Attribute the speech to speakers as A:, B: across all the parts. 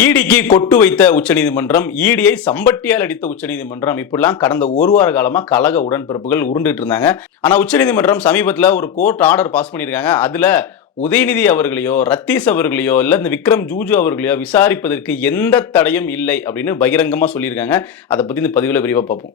A: ஈடிக்கு கொட்டு வைத்த உச்சநீதிமன்றம் ஈடியை சம்பட்டியால் அடித்த உச்சநீதிமன்றம் இப்படிலாம் கடந்த ஒரு வார காலமாக கழக உடன்பிறப்புகள் உருண்டுட்டு இருந்தாங்க. ஆனால் உச்சநீதிமன்றம் சமீபத்தில் ஒரு கோர்ட் ஆர்டர் பாஸ் பண்ணியிருக்காங்க. அதில் உதயநிதி அவர்களையோ ரத்தீஷ் அவர்களையோ இல்லை இந்த விக்ரம் ஜூஜு அவர்களையோ விசாரிப்பதற்கு எந்த தடையும் இல்லை அப்படின்னு பகிரங்கமாக சொல்லியிருக்காங்க. அதை பற்றி இந்த பதிவில் விரிவாக பார்ப்போம்.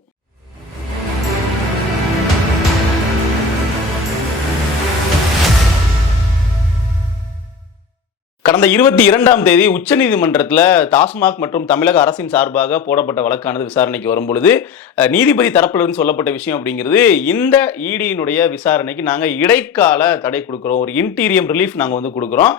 A: கடந்த இருபத்தி இரண்டாம் தேதி உச்சநீதிமன்றத்தில் டாஸ்மாக் மற்றும் தமிழக அரசின் சார்பாக போடப்பட்ட வழக்கானது விசாரணைக்கு வரும்பொழுது நீதிபதி தரப்பிலிருந்து சொல்லப்பட்ட விஷயம் அப்படிங்கிறது இந்த இடியினுடைய விசாரணைக்கு நாங்கள் இடைக்கால தடை கொடுக்குறோம். ஒரு இன்டீரியம் ரிலீஃப் நாங்கள் வந்து கொடுக்குறோம்.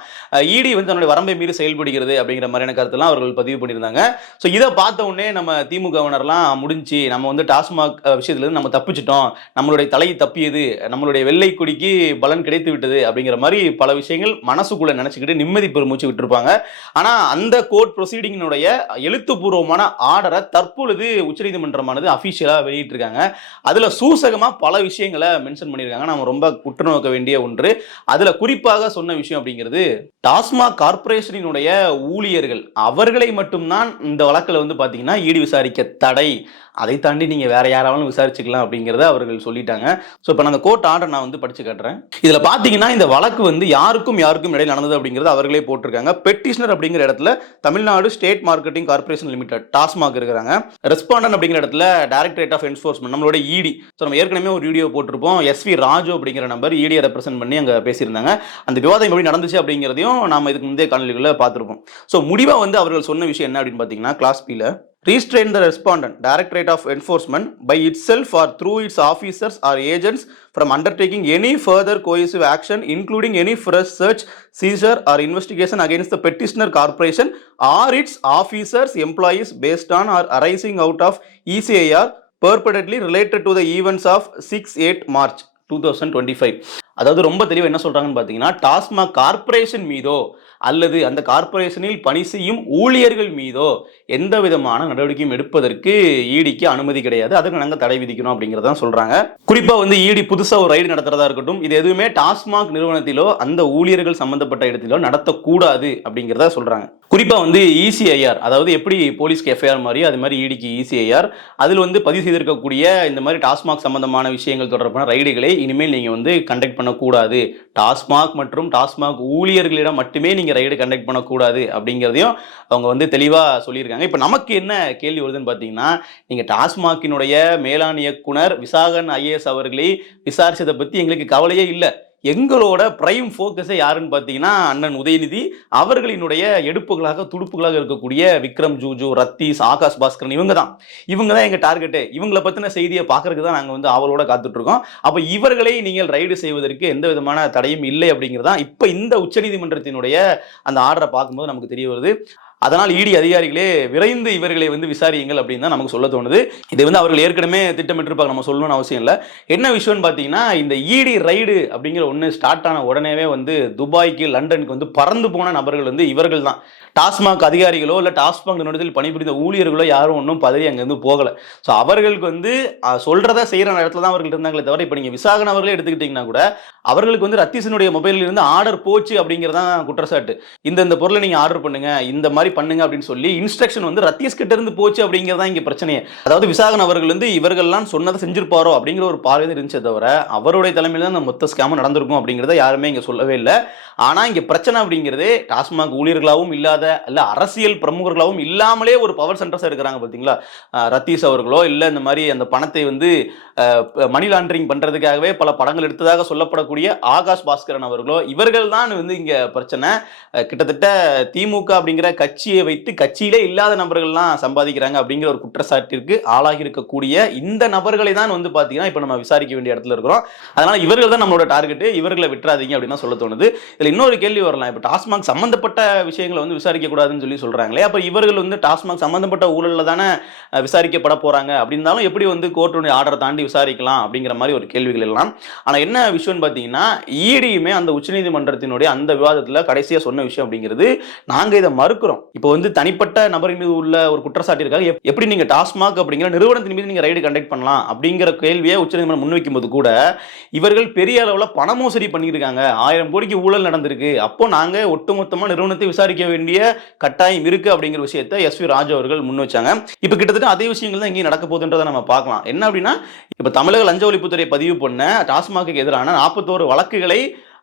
A: இடி வந்து தன்னுடைய வரம்பை மீறி செயல்படுகிறது அப்படிங்கிற மாதிரியான கருத்தெல்லாம் அவர்கள் பதிவு பண்ணியிருந்தாங்க. ஸோ இதை பார்த்த உடனே நம்ம திமுகவினர்லாம் முடிஞ்சு. நம்ம வந்து டாஸ்மாக் விஷயத்துலேருந்து நம்ம தப்பிச்சிட்டோம். நம்மளுடைய தலை தப்பியது. நம்மளுடைய வெள்ளை கொடிக்கு பலன் கிடைத்து விட்டது அப்படிங்கிற மாதிரி பல விஷயங்கள் மனசுக்குள்ள நினச்சிக்கிட்டு நிம்மதி பெருமூச்சு விட்டுருப்பாங்க. ஆனா அந்த கோர்ட் ப்ரொசீடிங்கினுடைய எழுத்துப்பூர்வமான ஆர்டரை தற்பொழுது உச்சநீதிமன்றமானது அஃபீஷியலாக வெளியிட்டிருக்காங்க. அதில் சூசகமாக பல விஷயங்களை மென்ஷன் பண்ணியிருக்காங்க. நம்ம ரொம்ப உற்று நோக்க வேண்டிய ஒன்று. அதில் குறிப்பாக சொன்ன விஷயம் அப்படிங்கிறது டாஸ்மாக் கார்ப்பரேஷனினுடைய ஊழியர்கள் அவர்களை மட்டும்தான் இந்த வழக்கில் வந்து பார்த்தீங்கன்னா ஈடு விசாரிக்க தடை. அதை தாண்டி நீங்க வேற யாராலும் விசாரிச்சுக்கலாம் அப்படிங்கிறத அவர்கள் சொல்லிட்டாங்க. ஸோ இப்போ நான் அந்த கோர்ட் ஆர்டர் நான் வந்து படிச்சு காட்டுறேன். இதுல பாத்தீங்கன்னா இந்த வழக்கு வந்து யாருக்கும் யாருக்கும் இடையில் நடந்தது அப்படிங்கிறது அவர்களே போட்டிருக்காங்க. பெட்டிஷனர் அப்படிங்கிற இடத்துல Tamil Nadu state marketing corporation limited TASMAC இருக்கிறாங்க. ரெஸ்பாண்டன் அப்படிங்கிற இடத்துல டைரக்டரேட் ஆஃப் என்ஃபோர்ஸ்மெண்ட் நம்மளோட இடி ஸோ நம்ம ஏற்கனவே ஒரு வீடியோ போட்டிருப்போம். எஸ்வி ராஜு அப்படிங்கிற நம்பர் இடியை ரெப்ரசென்ட் பண்ணி அங்கே பேசியிருந்தாங்க. அந்த விவாதம் எப்படி நடந்துச்சு அப்படிங்கிறதையும் நாம இதுக்கு முந்தைய காணொலிகளில் பார்த்துருப்போம். ஸோ முடிவாக வந்து அவர்கள் சொன்ன விஷயம் என்ன அப்படின்னு பார்த்தீங்கன்னா கிளாஸ் பியில் restrain the respondent. Directorate of enforcement by itself or through its officers or agents from undertaking any further coercive action including any fresh search seizure or investigation against the petitioner corporation or its officers employees based on or arising out of ECIR purportedly related to the events of 6 8 March 2025 அதாவது ரொம்ப தெளிவாக என்ன சொல்கிறாங்கன்னு பார்த்தீங்கன்னா TASMAC corporation மீதோ அல்லது அந்த கார்ப்பரேஷனில் பணி செய்யும் ஊழியர்கள் மீதோ எந்த விதமான நடவடிக்கையும் எடுப்பதற்கு ஈடிக்கு அனுமதி கிடையாது. அதுக்கு நாங்கள் தடை விதிக்கணும் அப்படிங்கிறத சொல்கிறாங்க குறிப்பாக வந்து ஈடி புதுசாக ஒரு ரைடு நடத்துறதா இருக்கட்டும் இது எதுவுமே டாஸ்மாக் நிறுவனத்திலோ அந்த ஊழியர்கள் சம்பந்தப்பட்ட இடத்திலோ நடத்தக்கூடாது அப்படிங்கிறத சொல்கிறாங்க குறிப்பாக வந்து இசிஐஆர் அதாவது எப்படி போலீஸ்க்கு எஃப்ஐஆர் மாதிரி அது மாதிரி ஈடிக்கு இசிஐஆர் அதில் வந்து பதிவு செய்திருக்கக்கூடிய இந்த மாதிரி டாஸ்மாக் சம்பந்தமான விஷயங்கள் தொடர்பான ரைடுகளை இனிமேல் நீங்கள் வந்து கண்டக்ட் பண்ணக்கூடாது. டாஸ்மாக் மற்றும் டாஸ்மாக் ஊழியர்களிடம் மட்டுமே நீங்கள் ரைடு கண்டக்ட் பண்ணக்கூடாது அப்படிங்கிறதையும் அவங்க வந்து தெளிவாக சொல்லியிருக்காங்க. இப்போ நமக்கு என்ன கேள்வி வருதுன்னு பார்த்தீங்கன்னா நீங்கள் டாஸ்மாகினுடைய மேலாண் இயக்குனர் விசாகன் ஐஏஎஸ் அவர்களை விசாரித்ததை பற்றி எங்களுக்கு கவலையே இல்லை. எங்களோட பிரைம் ஃபோக்கஸே யாருன்னு பார்த்தீங்கன்னா அண்ணன் உதயநிதி. அவர்களினுடைய எடுப்புகளாக துடுப்புகளாக இருக்கக்கூடிய விக்ரம் ஜூஜு ரத்தீஸ் ஆகாஷ் பாஸ்கரன் இவங்க தான் இவங்க தான் எங்கள் டார்கெட்டு இவங்களை பற்றின செய்தியை பார்க்கறதுக்கு தான் நாங்கள் வந்து ஆவலோட காத்துட்ருக்கோம். அப்போ இவர்களை நீங்கள் ரைடு செய்வதற்கு எந்த விதமான தடையும் இல்லை அப்படிங்கிறது தான் இப்போ இந்த உச்சநீதிமன்றத்தினுடைய அந்த ஆர்டரை பார்க்கும்போது நமக்கு தெரிய வருது. அதனால் இடி அதிகாரிகளே விரைந்து இவர்களை வந்து விசாரியுங்கள் அப்படின்னு தான் நமக்கு சொல்ல தோணுது. இதை வந்து அவர்கள் ஏற்கனவே திட்டமிட்டிருப்பாங்க நம்ம சொல்லணும்னு அவசியம் இல்லை. என்ன விஷயம்னு பார்த்தீங்கன்னா இந்த இடி ரைடு அப்படிங்கிற ஒன்று ஸ்டார்ட் ஆன உடனேவே வந்து துபாய்க்கு லண்டனுக்கு வந்து பறந்து போன நபர்கள் வந்து இவர்கள் தான். டாஸ்மாக் அதிகாரிகளோ இல்லை டாஸ்மாக் நிறுவனத்தில் பணிபுரிந்த ஊழியர்களோ யாரும் ஒன்றும் பதவி அங்கேருந்து போகலை. ஸோ அவர்களுக்கு வந்து சொல்கிறத செய்கிற இடத்துல தான் அவர்கள் இருந்தாங்களே தவிர இப்போ நீங்கள் விசாகன் அவர்களே எடுத்துக்கிட்டிங்கன்னா கூட அவர்களுக்கு வந்து ரத்தீசனுடைய மொபைலில் இருந்து ஆர்டர் போச்சு அப்படிங்கிறதான் குற்றச்சாட்டு. இந்த இந்த பொருளை நீங்கள் ஆர்டர் பண்ணுங்க இந்த மாதிரி பண்ணுங்க அப்படின்னு சொல்லி இன்ஸ்ட்ரக்ஷன் வந்து ரத்தீஸ் கிட்ட இருந்து போச்சு அப்படிங்கிறதான் இங்கே பிரச்சனையே. அதாவது விசாகன் அவர்கள் வந்து இவர்கள்லாம் சொன்னதை செஞ்சிருப்பாரோ அப்படிங்கிற ஒரு பார்வை இருந்துச்சே தவிர அவருடைய தலைமையில் தான் அந்த மொத்த ஸ்கேமும் நடந்திருக்கும் அப்படிங்கிறத யாருமே இங்கே சொல்லவே இல்லை. ஆனால் இங்கே பிரச்சனை அப்படிங்கிறது டாஸ்மாக் ஊழியர்களாகவும் இல்லாத இல்லை அரசியல் பிரமுகர்களாகவும் இல்லாமலே ஒரு பவர் சென்டர்ஸாக இருக்கிறாங்க பார்த்தீங்களா ரத்தீஷ் ரத்தீஸ் அவர்களோ இல்லை இந்த மாதிரி அந்த பணத்தை வந்து மணி லாண்டரிங் பண்ணுறதுக்காகவே பல படங்கள் எடுத்ததாக சொல்லப்படக்கூடிய ஆகாஷ் பாஸ்கரன் அவர்களோ இவர்கள் தான் வந்து இங்கே பிரச்சனை. கிட்டத்தட்ட திமுக அப்படிங்கிற கட்சியை வைத்து கட்சியிலே இல்லாத நபர்கள்லாம் சம்பாதிக்கிறாங்க அப்படிங்கிற ஒரு குற்றச்சாட்டிற்கு ஆளாகி இருக்கக்கூடிய இந்த நபர்களை தான் வந்து பார்த்தீங்கன்னா இப்போ நம்ம விசாரிக்க வேண்டிய இடத்துல இருக்கிறோம். அதனால இவர்கள் தான் நம்மளோட டார்கெட் இவர்களை விட்டுறாதீங்க அப்படின்னு சொல்ல தோணுது. இதில் இன்னொரு கேள்வி வரலாம். இப்போ டாஸ்மாக் சம்பந்தப்பட்ட விஷயங்களை வந்து விசாரிக்க கூடாதுன்னு சொல்லி சொல்கிறாங்களே அப்போ இவர்கள் வந்து டாஸ்மாக் சம்மந்தப்பட்ட ஊழலில் தானே விசாரிக்கப்பட போகிறாங்க அப்படின்னாலும் எப்படி வந்து கோர்ட்டுடைய ஆர்டரை தாண்டி விசாரிக்கலாம் அப்படிங்கிற மாதிரி ஒரு கேள்விகள் எல்லாம். ஆனால் என்ன விஷயம்னு பார்த்தீங்கன்னா ஈடியுமே அந்த உச்சநீதிமன்றத்தினுடைய அந்த விவாதத்தில் கடைசியாக சொன்ன விஷயம் அப்படிங்கிறது நாங்கள் இதை மறுக்கிறோம். இப்போ வந்து தனிப்பட்ட நபரின் மீது உள்ள ஒரு குற்றச்சாட்டிற்காக எப்படி நீங்கள் டாஸ்மாக் அப்படிங்கிற நிறுவனத்தின் மீது நீங்கள் ரைடு கண்டக்ட் பண்ணலாம் அப்படிங்கிற கேள்வியை உச்சநீதிமன்றம் முன்வைக்கும் போது கூட இவர்கள் பெரிய அளவில் பண மோசடி பண்ணியிருக்காங்க. ஆயிரம் கோடிக்கு ஊழல் நடந்திருக்கு. அப்போ நாங்கள் ஒட்டுமொத்தமாக நிறுவனத்தை விசாரிக்க வேண்டிய கட்டாயம் இருக்கு அப்படிங்கிற விஷயத்தை எஸ் வி ராஜு அவர்கள் முன் வச்சாங்க. இப்போ கிட்டத்தட்ட அதே விஷயங்கள் தான் இங்கேயும் நடக்க போகுதுன்றதை நம்ம பார்க்கலாம். என்ன அப்படின்னா இப்போ தமிழக லஞ்ச ஒழிப்புத்துறை பதிவு பண்ண டாஸ்மாக்கு எதிரான நாற்பத்தோரு வழக்குகளை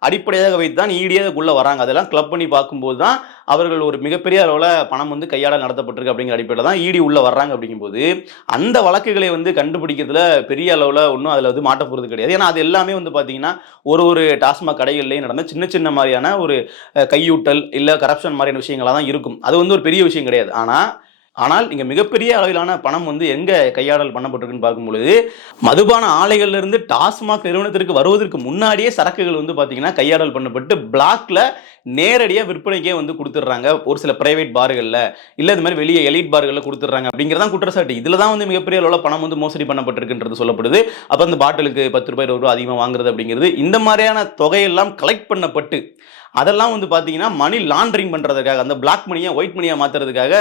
A: அடிப்படையாக வைத்து தான் ஈடியாக உள்ளே வராங்க. அதெல்லாம் கிளப் பண்ணி பார்க்கும்போது தான் அவர்கள் ஒரு மிகப்பெரிய அளவில் பணம் வந்து கையாட நடத்தப்பட்டிருக்கு அப்படிங்கிற அடிப்படையில் தான் ஈடி உள்ளே வர்றாங்க அப்படிங்கும்போது அந்த வழக்குகளை வந்து கண்டுபிடிக்கிறதுல பெரிய அளவில் ஒன்றும் அதில் வந்து மாட்ட போகிறது கிடையாது. ஏன்னா அது எல்லாமே வந்து பார்த்தீங்கன்னா ஒரு ஒரு டாஸ்மாக் கடைகள்லேயும் நடந்த சின்ன சின்ன மாதிரியான ஒரு கையூட்டல் இல்லை கரப்ஷன் மாதிரியான விஷயங்களாக தான் இருக்கும். அது வந்து ஒரு பெரிய விஷயம் கிடையாது. ஆனால் ஆனால் இங்கே மிகப்பெரிய அளவிலான பணம் வந்து எங்கே கையாடல் பண்ணப்பட்டிருக்குன்னு பார்க்கும்பொழுது மதுபான ஆலைகள்லேருந்து டாஸ்மாக் நிறுவனத்திற்கு வருவதற்கு முன்னாடியே சரக்குகள் வந்து பார்த்தீங்கன்னா கையாடல் பண்ணப்பட்டு பிளாக்ல நேரடியாக விற்பனைக்கே வந்து கொடுத்துட்றாங்க. ஒரு சில பிரைவேட் பார்களில் இல்லை இது மாதிரி வெளியே எலிட் பார்களில் கொடுத்துட்றாங்க அப்படிங்கிறதான் குற்றச்சாட்டு. இதில் தான் வந்து மிகப்பெரிய அளவில் பணம் வந்து மோசடி பண்ணப்பட்டிருக்குன்றது சொல்லப்படுது. அப்போ அந்த பாட்டிலுக்கு பத்து ரூபாய் இருபது ரூபா அதிகமாக வாங்குறது அப்படிங்கிறது இந்த மாதிரியான தொகையெல்லாம் கலெக்ட் பண்ணப்பட்டு அதெல்லாம் வந்து பார்த்தீங்கன்னா மணி லாண்ட்ரிங் பண்ணுறதுக்காக அந்த பிளாக் மணியை ஒயிட் மணியாக மாற்றுறதுக்காக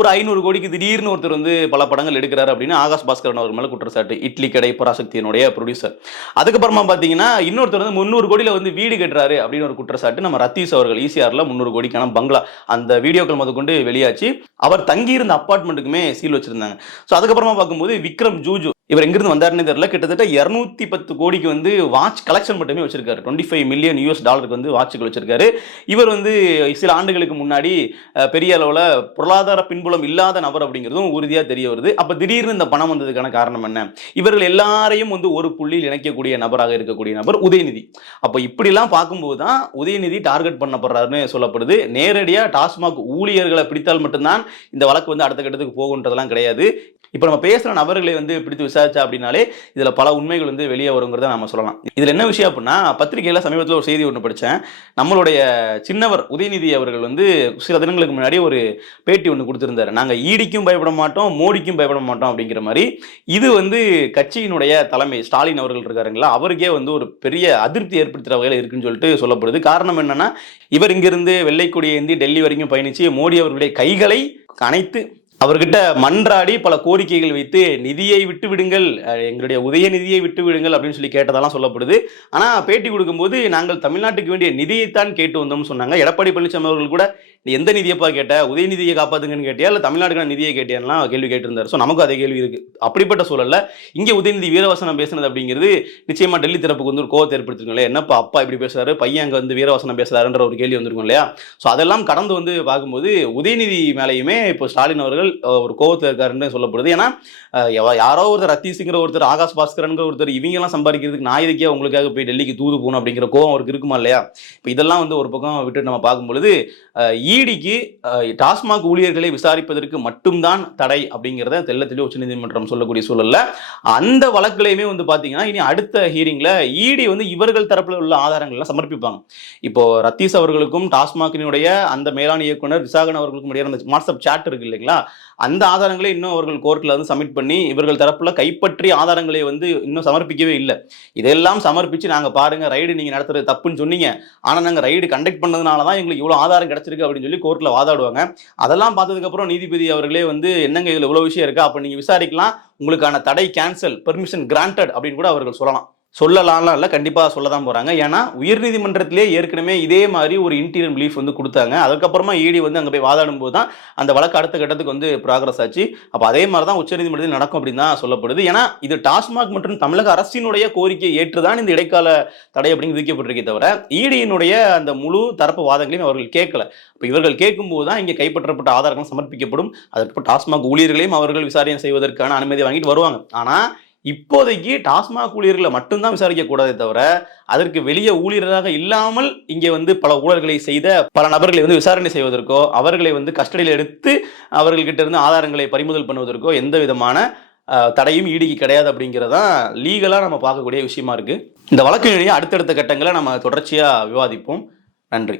A: ஒரு ஐநூறு கோடிக்கு திடீர்னு ஒருத்தர் வந்து பல படங்கள் எடுக்கிறார் அப்படின்னு ஆகாஷ் பாஸ்கரன் அவர் மேலே குற்றச்சாட்டு இட்லி கடை பராசக்தியினுடைய ப்ரொடியூசர் அதுக்கப்புறமா பார்த்தீங்கன்னா இன்னொருத்தர் வந்து முந்நூறு கோடியில் வந்து வீடு கட்டுறாரு அப்படின்னு ஒரு குற்றச்சாட்டு நம்ம ரத்தீஷ் அவர்கள் ஈசிஆரில் முந்நூறு கோடிக்கான பங்களா. அந்த வீடியோக்கள் முதற்கொண்டு வெளியாச்சு. அவர் தங்கியிருந்த அப்பார்ட்மெண்ட்டுக்குமே சீல் வச்சுருந்தாங்க. ஸோ அதுக்கப்புறமா பார்க்கும்போது விக்ரம் ஜூஜு இவர் எங்கிருந்து வந்தாருன்னு தெரியல. கிட்டத்தட்ட இரநூத்தி பத்து கோடிக்கு வந்து வாட்ச் கலெக்ஷன் மட்டுமே வச்சிருக்காரு. டுவெண்ட்டி ஃபைவ் மில்லியன் யூஎஸ் டாலருக்கு வந்து வாட்சுகள் வச்சிருக்காரு. இவர் வந்து சில ஆண்டுகளுக்கு முன்னாடி பெரிய அளவில் பொருளாதார பின்புலம் இல்லாத நபர் அப்படிங்கிறதும் உறுதியாக தெரிய வருது. அப்போ திடீர்னு இந்த பணம் வந்ததுக்கான காரணம் என்ன? இவர்கள் எல்லாரையும் வந்து ஒரு புள்ளியில் இணைக்கக்கூடிய நபராக இருக்கக்கூடிய நபர் உதயநிதி. அப்போ இப்படிலாம் பார்க்கும்போது தான் உதயநிதி டார்கெட் பண்ணப்படுறாருன்னு சொல்லப்படுது. நேரடியாக டாஸ்மாக் ஊழியர்களை பிடித்தால் மட்டும்தான் இந்த வழக்கு வந்து அடுத்த கட்டத்துக்கு போகுன்றதெல்லாம் கிடையாது. இப்போ நம்ம பேசுகிற நபர்களை வந்து பிடித்து விசாரிச்சா அப்படின்னாலே இதில் பல உண்மைகள் வந்து வெளியே வருங்கிறத நம்ம சொல்லலாம். இதில் என்ன விஷயம் அப்படின்னா பத்திரிகையில் சமீபத்தில் ஒரு செய்தி ஒன்று படித்தேன் நம்மளுடைய சின்னவர் உதயநிதி அவர்கள் வந்து சில தினங்களுக்கு முன்னாடி ஒரு பேட்டி ஒன்று கொடுத்துருந்தாரு. நாங்கள் ஈடிக்கும் பயப்பட மாட்டோம் மோடிக்கும் பயப்பட மாட்டோம் அப்படிங்கிற மாதிரி. இது வந்து கட்சியினுடைய தலைமை ஸ்டாலின் அவர்கள் இருக்காருங்களா? அவருக்கே வந்து ஒரு பெரிய அதிருப்தி ஏற்படுத்துகிற வகையில் இருக்குன்னு சொல்லிட்டு சொல்லப்படுது. காரணம் என்னன்னா இவர் இங்கிருந்து வெள்ளைக்கொடி ஏந்தி டெல்லி வரைக்கும் பயணித்து மோடி அவர்களுடைய கைகளை அனைத்து அவர்கிட்ட மன்றாடி பல கோரிக்கைகள் வைத்து நிதியை விட்டு விடுங்கள் எங்களுடைய எங்களுடைய உதயநிதியை விட்டு விடுங்கள் அப்படின்னு சொல்லி கேட்டதெல்லாம் சொல்லப்படுது. ஆனால் பேட்டி கொடுக்கும்போது நாங்கள் தமிழ்நாட்டுக்கு வேண்டிய நிதியைத்தான் கேட்டு வந்தோம்னு சொன்னாங்க. எடப்பாடி பழனிசாமி அவர்கள் கூட நீ எந்த நிதியப்பா கேட்ட? உதயநிதியை காப்பாத்துங்கன்னு கேட்டியா? இல்லை தமிழ்நாட்டுக்கான நிதியை கேட்டியான்லாம் கேள்வி கேட்டிருந்தார். ஸோ நமக்கும் அதே கேள்வி இருக்கு. அப்படிப்பட்ட சூழல்ல இங்கே உதயநிதி வீரவசனம் பேசுனது அப்படிங்கிறது நிச்சயமா டெல்லி தரப்புக்கு வந்து ஒரு கோவத்தை ஏற்படுத்திருக்கோம் என்னப்பா அப்பா இப்படி பேசுறாரு? பையன் அங்கே வந்து வீரவசனம் பேசுறாருன்ற ஒரு கேள்வி வந்திருக்கும் இல்லையா? ஸோ அதெல்லாம் கடந்து வந்து பார்க்கும்போது உதயநிதி மேலேயுமே இப்போ ஸ்டாலின் அவர்கள் அவர்கள் ஒரு கோவத்தில் இருக்காருன்னு சொல்லப்படுது. ஏன்னா யாரோ ஒருத்தர் ரத்தீஸுங்கிற ஒருத்தர் ஆகாஷ் பாஸ்கரன்கிற ஒருத்தர் இவங்கெல்லாம் சம்பாதிக்கிறதுக்கு நான் இதுக்கே உங்களுக்காக போய் டெல்லிக்கு தூது போகணும் அப்படிங்கிற கோவம் அவருக்கு இருக்குமா இல்லையா? இப்போ இதெல்லாம் வந்து ஒரு பக்கம் விட்டு நம்ம பார்க்கும்பொழுது ஈடிக்கு டாஸ்மாக் ஊழியர்களை விசாரிப்பதற்கு மட்டும்தான் தடை அப்படிங்கிறத தெல்ல தெளிவு உச்சநீதிமன்றம் சொல்லக்கூடிய சூழலில் அந்த வழக்குலையுமே வந்து பார்த்தீங்கன்னா இனி அடுத்த ஹீரிங்கில் ஈடி வந்து இவர்கள் தரப்பில் உள்ள ஆதாரங்கள்லாம் சமர்ப்பிப்பாங்க. இப்போ ரத்தீஷ் அவர்களுக்கும் டாஸ்மாகினுடைய அந்த மேலாண் இயக்குனர் விசாகன் அவர்களுக்கும் இடையே அந்த வாட்ஸ்அப் சாட் இருக்கு இல்லைங்களா? அந்த ஆதாரங்களை இன்னும் அவர்கள் கோர்ட்ல வந்து சப்மிட் பண்ணி இவர்கள் தரப்புல கைப்பற்றிய ஆதாரங்களை வந்து இன்னும் சமர்ப்பிக்கவே இல்லை. இதெல்லாம் சமர்ப்பிச்சு நாங்க பாருங்க ரைடு நீங்க நடத்துறது தப்புன்னு சொன்னீங்க. ஆனா நாங்க ரைடு கண்டக்ட் பண்ணதுனால தான் எங்களுக்கு இவ்வளவு ஆதாரம் கிடைச்சிருக்கு அப்படின்னு சொல்லி கோர்ட்ல வாதாடுவாங்க. அதெல்லாம் பார்த்ததுக்கு அப்புறம் நீதிபதி அவர்களே வந்து என்னங்க இதுல இவ்வளவு விஷயம் இருக்கா? அப்ப நீங்க விசாரிக்கலாம். உங்களுக்கான தடை கேன்சல் பெர்மிஷன் கிராண்டட் அப்படின்னு கூட அவர்கள் சொல்லலாம். சொல்லலாம்லாம் இல்லை கண்டிப்பாக சொல்ல தான் போகிறாங்க ஏன்னா உயர்நீதிமன்றத்திலே ஏற்கனவே இதே மாதிரி ஒரு இன்டீரியர் ரிலீஃப் வந்து கொடுத்தாங்க. அதுக்கப்புறமா இடி வந்து அங்கே போய் வாதாடும் போது தான் அந்த வழக்கு அடுத்த கட்டத்துக்கு வந்து ப்ராக்ரஸ் ஆச்சு. அப்போ அதே மாதிரி தான் உச்சநீதிமன்றத்தில் நடக்கும் அப்படின்னு தான் சொல்லப்படுது. ஏன்னா இது டாஸ்மாக் மற்றும் தமிழக அரசினுடைய கோரிக்கையை ஏற்றுதான் இந்த இடைக்கால தடை அப்படின்னு விதிக்கப்பட்டிருக்கே தவிர e ஈடியினுடைய அந்த முழு தரப்பு வாதங்களையும் அவர்கள் கேட்கல. இப்போ இவர்கள் கேட்கும்போது தான் இங்கே கைப்பற்றப்பட்ட ஆதாரங்கள் சமர்ப்பிக்கப்படும். அதற்கு டாஸ்மாக் ஊழியர்களையும் அவர்கள் விசாரணை செய்வதற்கான அனுமதி வாங்கிட்டு வருவாங்க. ஆனால் இப்போதைக்கு டாஸ்மாக் ஊழியர்களை மட்டும்தான் விசாரிக்க கூடாதே தவிர அதற்கு வெளியே ஊழியராக இல்லாமல் இங்கே வந்து பல ஊழல்களை செய்த பல நபர்களை வந்து விசாரணை செய்வதற்கோ அவர்களை வந்து கஸ்டடியில் எடுத்து அவர்கள்கிட்ட இருந்து ஆதாரங்களை பறிமுதல் பண்ணுவதற்கோ எந்த விதமான தடையும் ஈடிக்கு கிடையாது அப்படிங்கிறதான் லீகலாக நம்ம பார்க்கக்கூடிய விஷயமா இருக்கு. இந்த வழக்கினுடைய அடுத்தடுத்த கட்டங்களை நம்ம தொடர்ச்சியாக விவாதிப்போம். நன்றி.